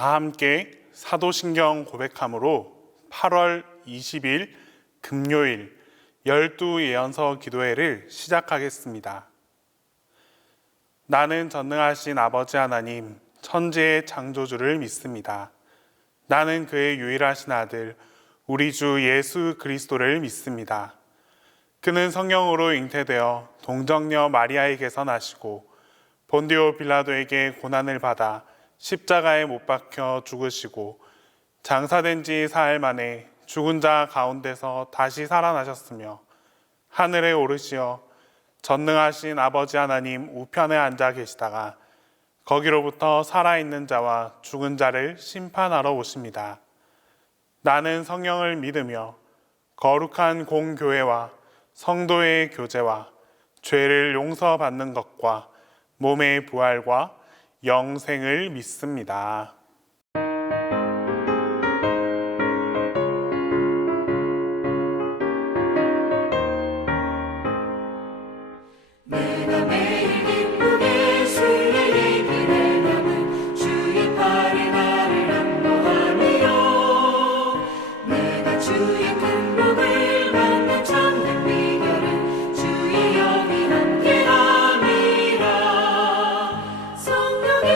다 함께 사도신경 고백함으로 8월 20일 금요일 12예언서 기도회를 시작하겠습니다. 나는 전능하신 아버지 하나님, 천지의 창조주를 믿습니다. 나는 그의 유일하신 아들, 우리 주 예수 그리스도를 믿습니다. 그는 성령으로 잉태되어 동정녀 마리아에게서 나시고 본디오 빌라도에게 고난을 받아 십자가에 못 박혀 죽으시고 장사된 지 사흘 만에 죽은 자 가운데서 다시 살아나셨으며 하늘에 오르시어 전능하신 아버지 하나님 우편에 앉아 계시다가 거기로부터 살아있는 자와 죽은 자를 심판하러 오십니다. 나는 성령을 믿으며 거룩한 공교회와 성도의 교제와 죄를 용서받는 것과 몸의 부활과 영생을 믿습니다. 내가 매일 기쁘게 주의 얘기를 담은 주의 팔에 나를 안보하니요. 내가 주의 큰 복을 받는 참된 비결은 주의 영이 함께함이라. 성령이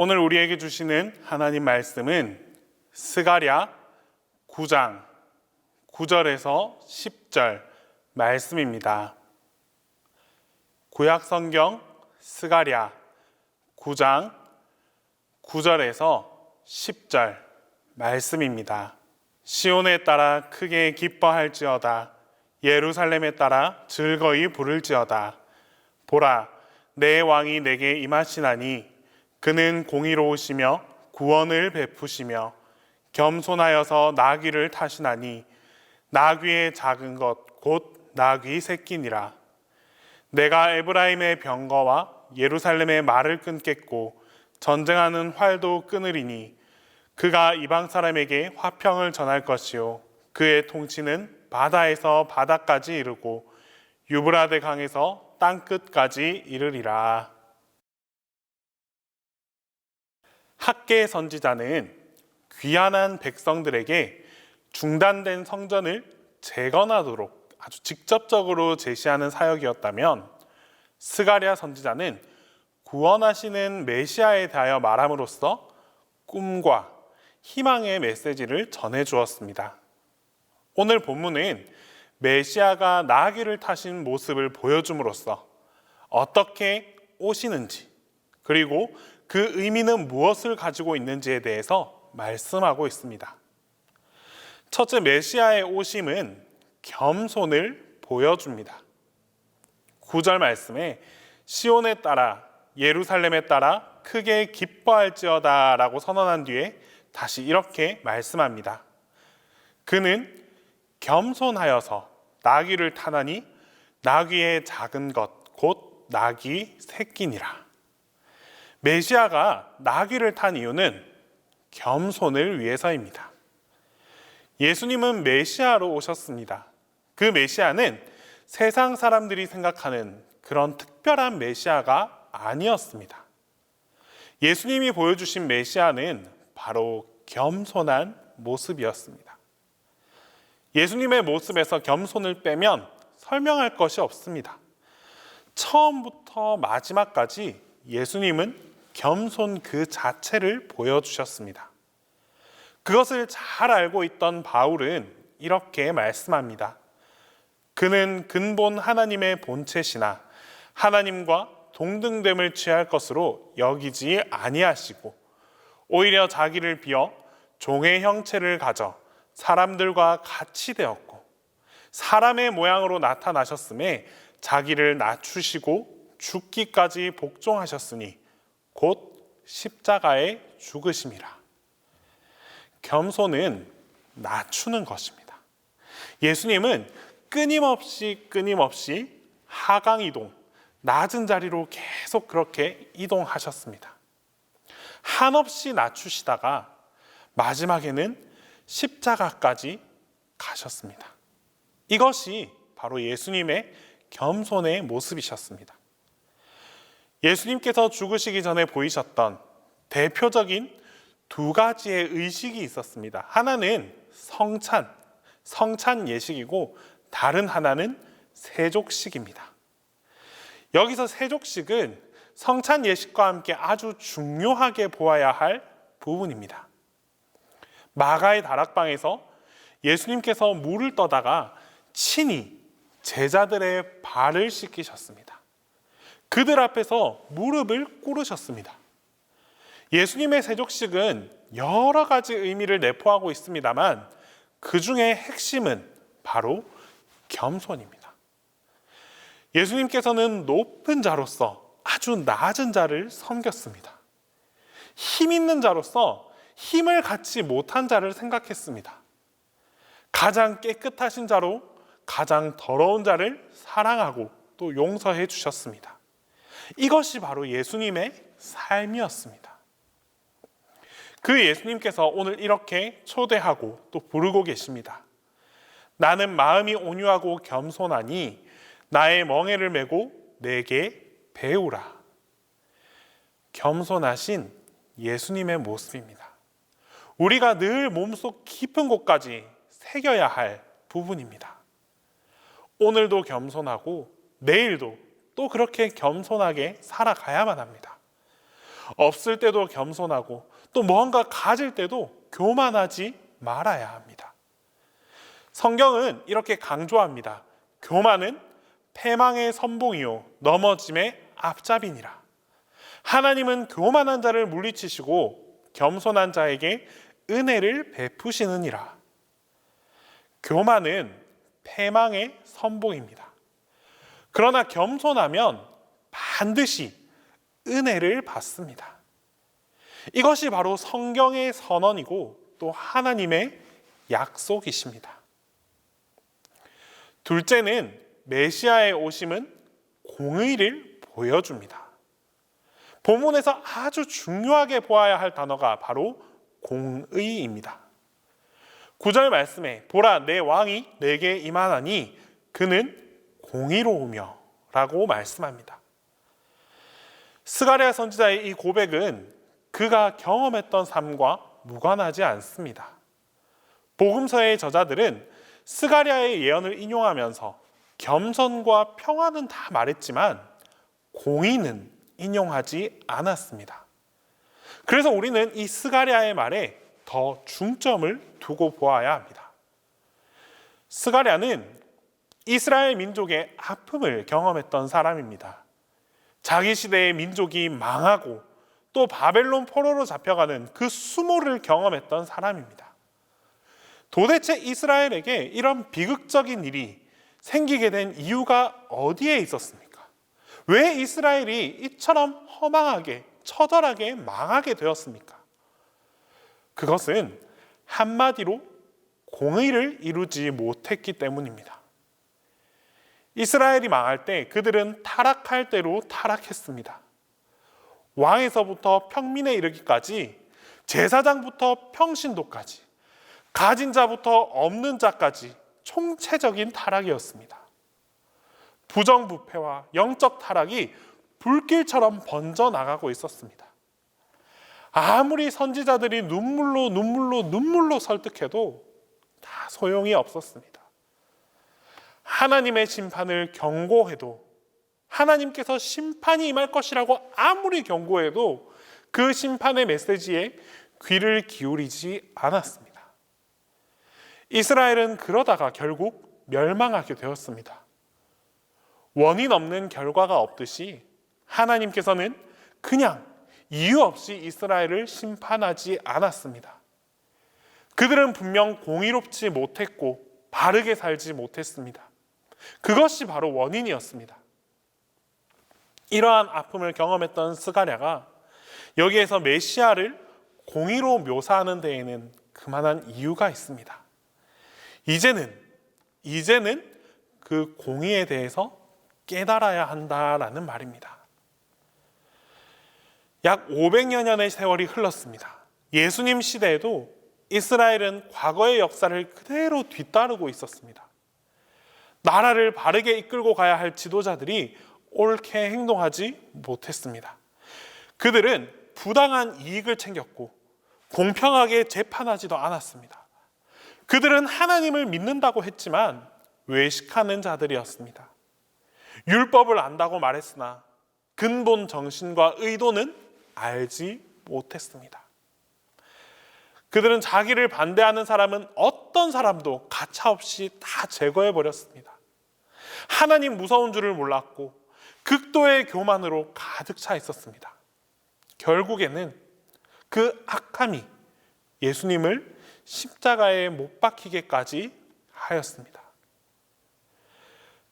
오늘 우리에게 주시는 하나님 말씀은 스가랴 9장 9절에서 10절 말씀입니다. 구약 성경 스가랴 9장 9절에서 10절 말씀입니다. 시온에 따라 크게 기뻐할지어다. 예루살렘에 따라 즐거이 부를지어다. 보라, 내 왕이 내게 임하시나니 그는 공의로우시며 구원을 베푸시며 겸손하여서 나귀를 타시나니 나귀의 작은 것 곧 나귀 새끼니라. 내가 에브라임의 병거와 예루살렘의 말을 끊겠고 전쟁하는 활도 끊으리니 그가 이방 사람에게 화평을 전할 것이요 그의 통치는 바다에서 바다까지 이르고 유브라데 강에서 땅끝까지 이르리라. 학개 선지자는 귀환한 백성들에게 중단된 성전을 재건하도록 아주 직접적으로 제시하는 사역이었다면, 스가랴 선지자는 구원하시는 메시아에 대하여 말함으로써 꿈과 희망의 메시지를 전해 주었습니다. 오늘 본문은 메시아가 나귀를 타신 모습을 보여줌으로써 어떻게 오시는지, 그리고 그 의미는 무엇을 가지고 있는지에 대해서 말씀하고 있습니다. 첫째, 메시아의 오심은 겸손을 보여줍니다. 9절 말씀에 시온에 따라 예루살렘에 따라 크게 기뻐할지어다 라고 선언한 뒤에 다시 이렇게 말씀합니다. 그는 겸손하여서 나귀를 타나니 나귀의 작은 것 곧 나귀 새끼니라. 메시아가 나귀를 탄 이유는 겸손을 위해서입니다. 예수님은 메시아로 오셨습니다. 그 메시아는 세상 사람들이 생각하는 그런 특별한 메시아가 아니었습니다. 예수님이 보여주신 메시아는 바로 겸손한 모습이었습니다. 예수님의 모습에서 겸손을 빼면 설명할 것이 없습니다. 처음부터 마지막까지 예수님은 겸손 그 자체를 보여주셨습니다. 그것을 잘 알고 있던 바울은 이렇게 말씀합니다. 그는 근본 하나님의 본체시나 하나님과 동등됨을 취할 것으로 여기지 아니하시고 오히려 자기를 비어 종의 형체를 가져 사람들과 같이 되었고 사람의 모양으로 나타나셨음에 자기를 낮추시고 죽기까지 복종하셨으니 곧 십자가에 죽으심이라. 겸손은 낮추는 것입니다. 예수님은 끊임없이 하강 이동, 낮은 자리로 계속 그렇게 이동하셨습니다. 한없이 낮추시다가 마지막에는 십자가까지 가셨습니다. 이것이 바로 예수님의 겸손의 모습이셨습니다. 예수님께서 죽으시기 전에 보이셨던 대표적인 두 가지의 의식이 있었습니다. 하나는 성찬 예식이고 다른 하나는 세족식입니다. 여기서 세족식은 성찬 예식과 함께 아주 중요하게 보아야 할 부분입니다. 마가의 다락방에서 예수님께서 물을 떠다가 친히 제자들의 발을 씻기셨습니다. 그들 앞에서 무릎을 꿇으셨습니다. 예수님의 세족식은 여러 가지 의미를 내포하고 있습니다만 그 중에 핵심은 바로 겸손입니다. 예수님께서는 높은 자로서 아주 낮은 자를 섬겼습니다. 힘 있는 자로서 힘을 갖지 못한 자를 생각했습니다. 가장 깨끗하신 자로 가장 더러운 자를 사랑하고 또 용서해 주셨습니다. 이것이 바로 예수님의 삶이었습니다. 그 예수님께서 오늘 이렇게 초대하고 또 부르고 계십니다. 나는 마음이 온유하고 겸손하니 나의 멍에를 메고 내게 배우라. 겸손하신 예수님의 모습입니다. 우리가 늘 몸속 깊은 곳까지 새겨야 할 부분입니다. 오늘도 겸손하고 내일도 또 그렇게 겸손하게 살아가야만 합니다. 없을 때도 겸손하고 또 무언가 가질 때도 교만하지 말아야 합니다. 성경은 이렇게 강조합니다. 교만은 패망의 선봉이요 넘어짐의 앞잡이니라. 하나님은 교만한 자를 물리치시고 겸손한 자에게 은혜를 베푸시느니라. 교만은 패망의 선봉입니다. 그러나 겸손하면 반드시 은혜를 받습니다. 이것이 바로 성경의 선언이고 또 하나님의 약속이십니다. 둘째는 메시아의 오심은 공의를 보여줍니다. 본문에서 아주 중요하게 보아야 할 단어가 바로 공의입니다. 9절 말씀에 보라 내 왕이 내게 임하나니 그는 공의로우며 라고 말씀합니다. 스가랴 선지자의 이 고백은 그가 경험했던 삶과 무관하지 않습니다. 복음서의 저자들은 스가랴의 예언을 인용하면서 겸손과 평화는 다 말했지만 공의는 인용하지 않았습니다. 그래서 우리는 이 스가랴의 말에 더 중점을 두고 보아야 합니다. 스가랴는 이스라엘 민족의 아픔을 경험했던 사람입니다. 자기 시대의 민족이 망하고 또 바벨론 포로로 잡혀가는 그 수모를 경험했던 사람입니다. 도대체 이스라엘에게 이런 비극적인 일이 생기게 된 이유가 어디에 있었습니까? 왜 이스라엘이 이처럼 허망하게 처절하게 망하게 되었습니까? 그것은 한마디로 공의를 이루지 못했기 때문입니다. 이스라엘이 망할 때 그들은 타락할 대로 타락했습니다. 왕에서부터 평민에 이르기까지, 제사장부터 평신도까지, 가진 자부터 없는 자까지 총체적인 타락이었습니다. 부정부패와 영적 타락이 불길처럼 번져나가고 있었습니다. 아무리 선지자들이 눈물로 설득해도 다 소용이 없었습니다. 하나님의 심판을 경고해도, 하나님께서 심판이 임할 것이라고 아무리 경고해도 그 심판의 메시지에 귀를 기울이지 않았습니다. 이스라엘은 그러다가 결국 멸망하게 되었습니다. 원인 없는 결과가 없듯이 하나님께서는 그냥 이유 없이 이스라엘을 심판하지 않았습니다. 그들은 분명 공의롭지 못했고 바르게 살지 못했습니다. 그것이 바로 원인이었습니다. 이러한 아픔을 경험했던 스가랴가 여기에서 메시아를 공의로 묘사하는 데에는 그만한 이유가 있습니다. 이제는 그 공의에 대해서 깨달아야 한다라는 말입니다. 약 500여년의 세월이 흘렀습니다. 예수님 시대에도 이스라엘은 과거의 역사를 그대로 뒤따르고 있었습니다. 나라를 바르게 이끌고 가야 할 지도자들이 옳게 행동하지 못했습니다. 그들은 부당한 이익을 챙겼고 공평하게 재판하지도 않았습니다. 그들은 하나님을 믿는다고 했지만 외식하는 자들이었습니다. 율법을 안다고 말했으나 근본 정신과 의도는 알지 못했습니다. 그들은 자기를 반대하는 사람은 어떤 사람도 가차없이 다 제거해버렸습니다. 하나님 무서운 줄을 몰랐고 극도의 교만으로 가득 차 있었습니다. 결국에는 그 악함이 예수님을 십자가에 못 박히게까지 하였습니다.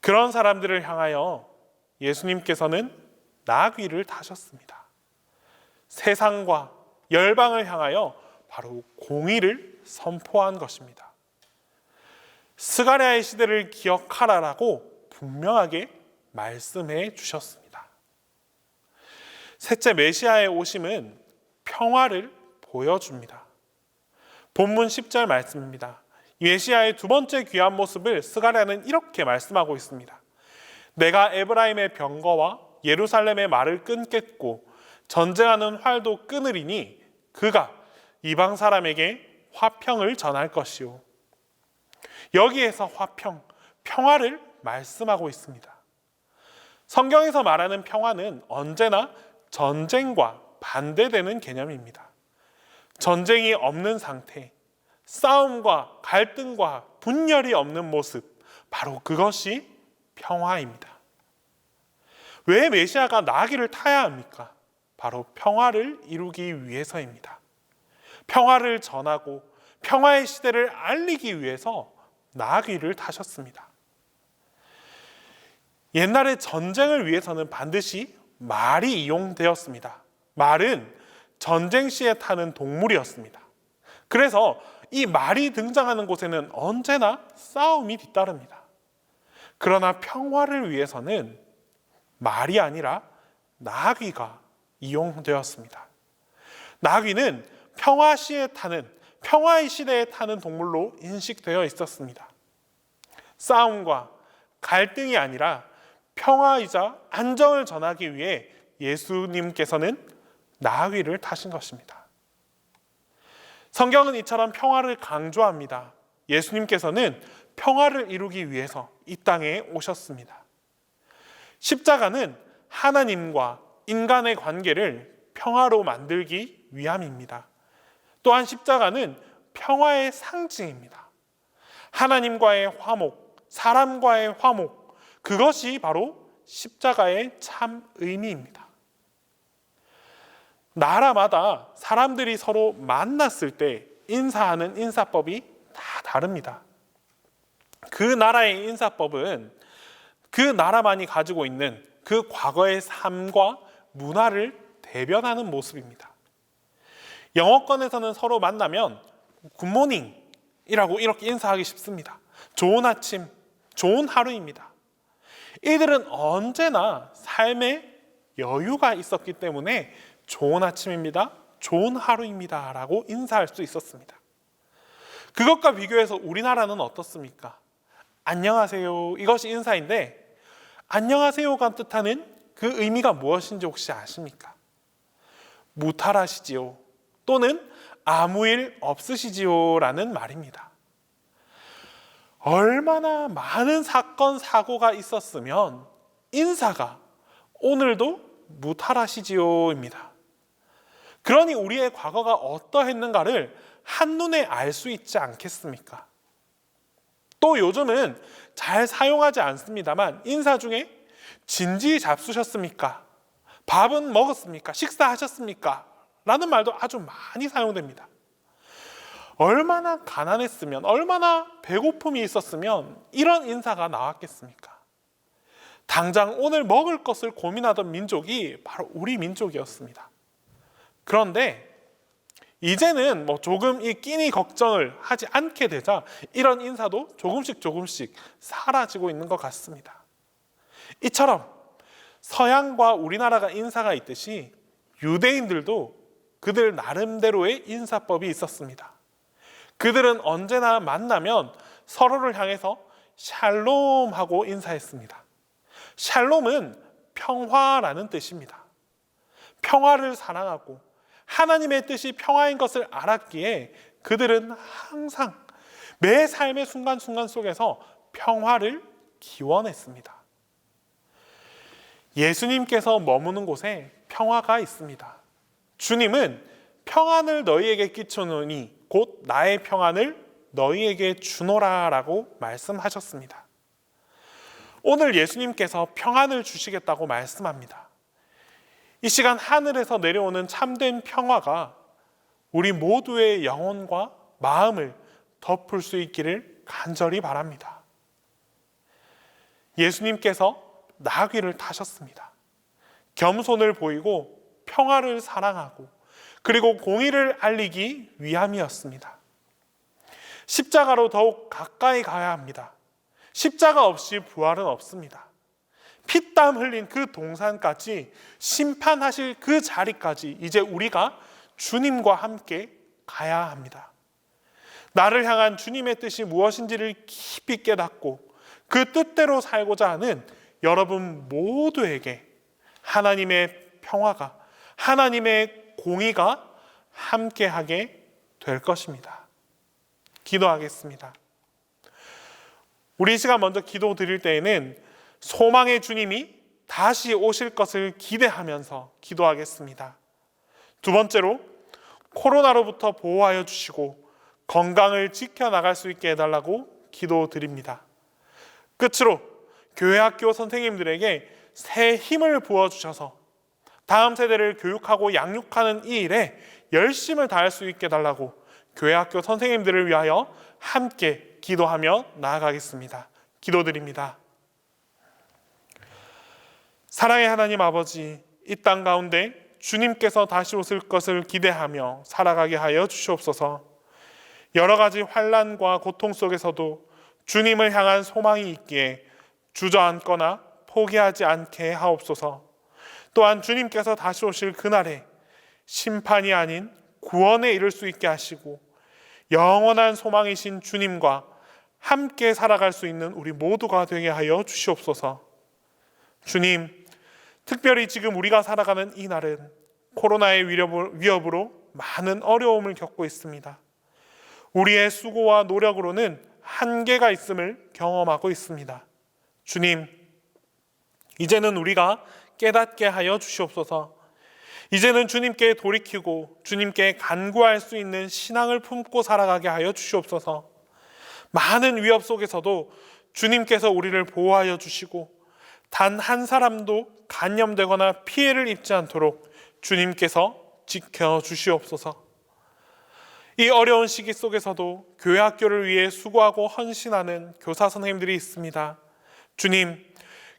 그런 사람들을 향하여 예수님께서는 나귀를 타셨습니다. 세상과 열방을 향하여 바로 공의를 선포한 것입니다. 스가랴의 시대를 기억하라라고 분명하게 말씀해 주셨습니다. 셋째, 메시아의 오심은 평화를 보여줍니다. 본문 10절 말씀입니다. 메시아의 두 번째 귀한 모습을 스가랴는 이렇게 말씀하고 있습니다. 내가 에브라임의 병거와 예루살렘의 말을 끊겠고 전쟁하는 활도 끊으리니 그가 이방 사람에게 화평을 전할 것이요. 여기에서 화평, 평화를 말씀하고 있습니다. 성경에서 말하는 평화는 언제나 전쟁과 반대되는 개념입니다. 전쟁이 없는 상태, 싸움과 갈등과 분열이 없는 모습, 바로 그것이 평화입니다. 왜 메시아가 나귀를 타야 합니까? 바로 평화를 이루기 위해서입니다. 평화를 전하고 평화의 시대를 알리기 위해서 나귀를 타셨습니다. 옛날에 전쟁을 위해서는 반드시 말이 이용되었습니다. 말은 전쟁 시에 타는 동물이었습니다. 그래서 이 말이 등장하는 곳에는 언제나 싸움이 뒤따릅니다. 그러나 평화를 위해서는 말이 아니라 나귀가 이용되었습니다. 나귀는 평화의 시대에 타는 동물로 인식되어 있었습니다. 싸움과 갈등이 아니라 평화이자 안정을 전하기 위해 예수님께서는 나귀를 타신 것입니다. 성경은 이처럼 평화를 강조합니다. 예수님께서는 평화를 이루기 위해서 이 땅에 오셨습니다. 십자가는 하나님과 인간의 관계를 평화로 만들기 위함입니다. 또한 십자가는 평화의 상징입니다. 하나님과의 화목, 사람과의 화목, 그것이 바로 십자가의 참 의미입니다. 나라마다 사람들이 서로 만났을 때 인사하는 인사법이 다 다릅니다. 그 나라의 인사법은 그 나라만이 가지고 있는 그 과거의 삶과 문화를 대변하는 모습입니다. 영어권에서는 서로 만나면 굿모닝이라고 이렇게 인사하기 쉽습니다. 좋은 아침, 좋은 하루입니다. 이들은 언제나 삶에 여유가 있었기 때문에 좋은 아침입니다, 좋은 하루입니다 라고 인사할 수 있었습니다. 그것과 비교해서 우리나라는 어떻습니까? 안녕하세요, 이것이 인사인데 안녕하세요가 뜻하는 그 의미가 무엇인지 혹시 아십니까? 무탈하시지요, 또는 아무 일 없으시지요 라는 말입니다. 얼마나 많은 사건 사고가 있었으면 인사가 오늘도 무탈하시지요입니다. 그러니 우리의 과거가 어떠했는가를 한눈에 알 수 있지 않겠습니까? 또 요즘은 잘 사용하지 않습니다만 인사 중에 진지 잡수셨습니까? 밥은 먹었습니까? 식사하셨습니까? 라는 말도 아주 많이 사용됩니다. 얼마나 가난했으면, 얼마나 배고픔이 있었으면 이런 인사가 나왔겠습니까? 당장 오늘 먹을 것을 고민하던 민족이 바로 우리 민족이었습니다. 그런데 이제는 조금 이 끼니 걱정을 하지 않게 되자 이런 인사도 조금씩 사라지고 있는 것 같습니다. 이처럼 서양과 우리나라가 인사가 있듯이 유대인들도 그들 나름대로의 인사법이 있었습니다. 그들은 언제나 만나면 서로를 향해서 샬롬 하고 인사했습니다. 샬롬은 평화라는 뜻입니다. 평화를 사랑하고 하나님의 뜻이 평화인 것을 알았기에 그들은 항상 매 삶의 순간순간 속에서 평화를 기원했습니다. 예수님께서 머무는 곳에 평화가 있습니다. 주님은 평안을 너희에게 끼쳐노니 곧 나의 평안을 너희에게 주노라 라고 말씀하셨습니다. 오늘 예수님께서 평안을 주시겠다고 말씀합니다. 이 시간 하늘에서 내려오는 참된 평화가 우리 모두의 영혼과 마음을 덮을 수 있기를 간절히 바랍니다. 예수님께서 나귀를 타셨습니다. 겸손을 보이고 평화를 사랑하고 그리고 공의를 알리기 위함이었습니다. 십자가로 더욱 가까이 가야 합니다. 십자가 없이 부활은 없습니다. 피땀 흘린 그 동산까지, 심판하실 그 자리까지 이제 우리가 주님과 함께 가야 합니다. 나를 향한 주님의 뜻이 무엇인지를 깊이 깨닫고 그 뜻대로 살고자 하는 여러분 모두에게 하나님의 평화가, 하나님의 공의가 함께하게 될 것입니다. 기도하겠습니다. 우리 이 시간 먼저 기도 드릴 때에는 소망의 주님이 다시 오실 것을 기대하면서 기도하겠습니다. 두 번째로 코로나로부터 보호하여 주시고 건강을 지켜나갈 수 있게 해달라고 기도드립니다. 끝으로 교회 학교 선생님들에게 새 힘을 부어주셔서 다음 세대를 교육하고 양육하는 이 일에 열심을 다할 수 있게 해달라고 교회 학교 선생님들을 위하여 함께 기도하며 나아가겠습니다. 기도드립니다. 사랑의 하나님 아버지, 이 땅 가운데 주님께서 다시 오실 것을 기대하며 살아가게 하여 주시옵소서. 여러 가지 환난과 고통 속에서도 주님을 향한 소망이 있기에 주저앉거나 포기하지 않게 하옵소서. 또한 주님께서 다시 오실 그날에 심판이 아닌 구원에 이를 수 있게 하시고 영원한 소망이신 주님과 함께 살아갈 수 있는 우리 모두가 되게 하여 주시옵소서. 주님, 특별히 지금 우리가 살아가는 이 날은 코로나의 위협으로 많은 어려움을 겪고 있습니다. 우리의 수고와 노력으로는 한계가 있음을 경험하고 있습니다. 주님, 이제는 우리가 깨닫게 하여 주시옵소서. 이제는 주님께 돌이키고 주님께 간구할 수 있는 신앙을 품고 살아가게 하여 주시옵소서. 많은 위협 속에서도 주님께서 우리를 보호하여 주시고 단 한 사람도 간염되거나 피해를 입지 않도록 주님께서 지켜 주시옵소서. 이 어려운 시기 속에서도 교회 학교를 위해 수고하고 헌신하는 교사 선생님들이 있습니다. 주님,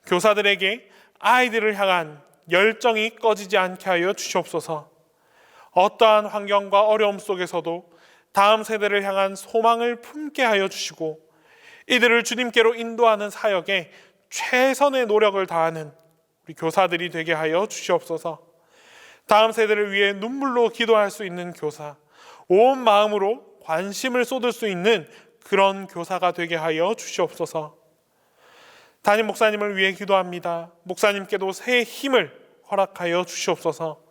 교사들에게 아이들을 향한 열정이 꺼지지 않게 하여 주시옵소서. 어떠한 환경과 어려움 속에서도 다음 세대를 향한 소망을 품게 하여 주시고 이들을 주님께로 인도하는 사역에 최선의 노력을 다하는 우리 교사들이 되게 하여 주시옵소서. 다음 세대를 위해 눈물로 기도할 수 있는 교사, 온 마음으로 관심을 쏟을 수 있는 그런 교사가 되게 하여 주시옵소서. 담임 목사님을 위해 기도합니다. 목사님께도 새 힘을 허락하여 주시옵소서.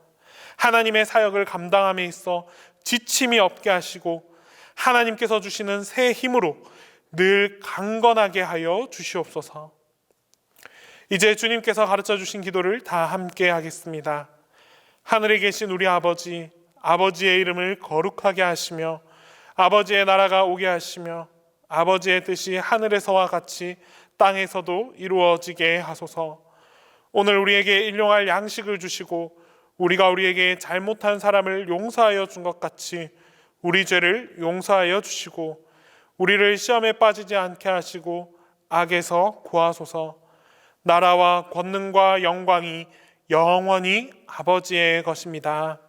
하나님의 사역을 감당함에 있어 지침이 없게 하시고 하나님께서 주시는 새 힘으로 늘 강건하게 하여 주시옵소서. 이제 주님께서 가르쳐 주신 기도를 다 함께 하겠습니다. 하늘에 계신 우리 아버지, 아버지의 이름을 거룩하게 하시며 아버지의 나라가 오게 하시며 아버지의 뜻이 하늘에서와 같이 땅에서도 이루어지게 하소서. 오늘 우리에게 일용할 양식을 주시고 우리가 우리에게 잘못한 사람을 용서하여 준 것 같이 우리 죄를 용서하여 주시고 우리를 시험에 빠지지 않게 하시고 악에서 구하소서. 나라와 권능과 영광이 영원히 아버지의 것입니다.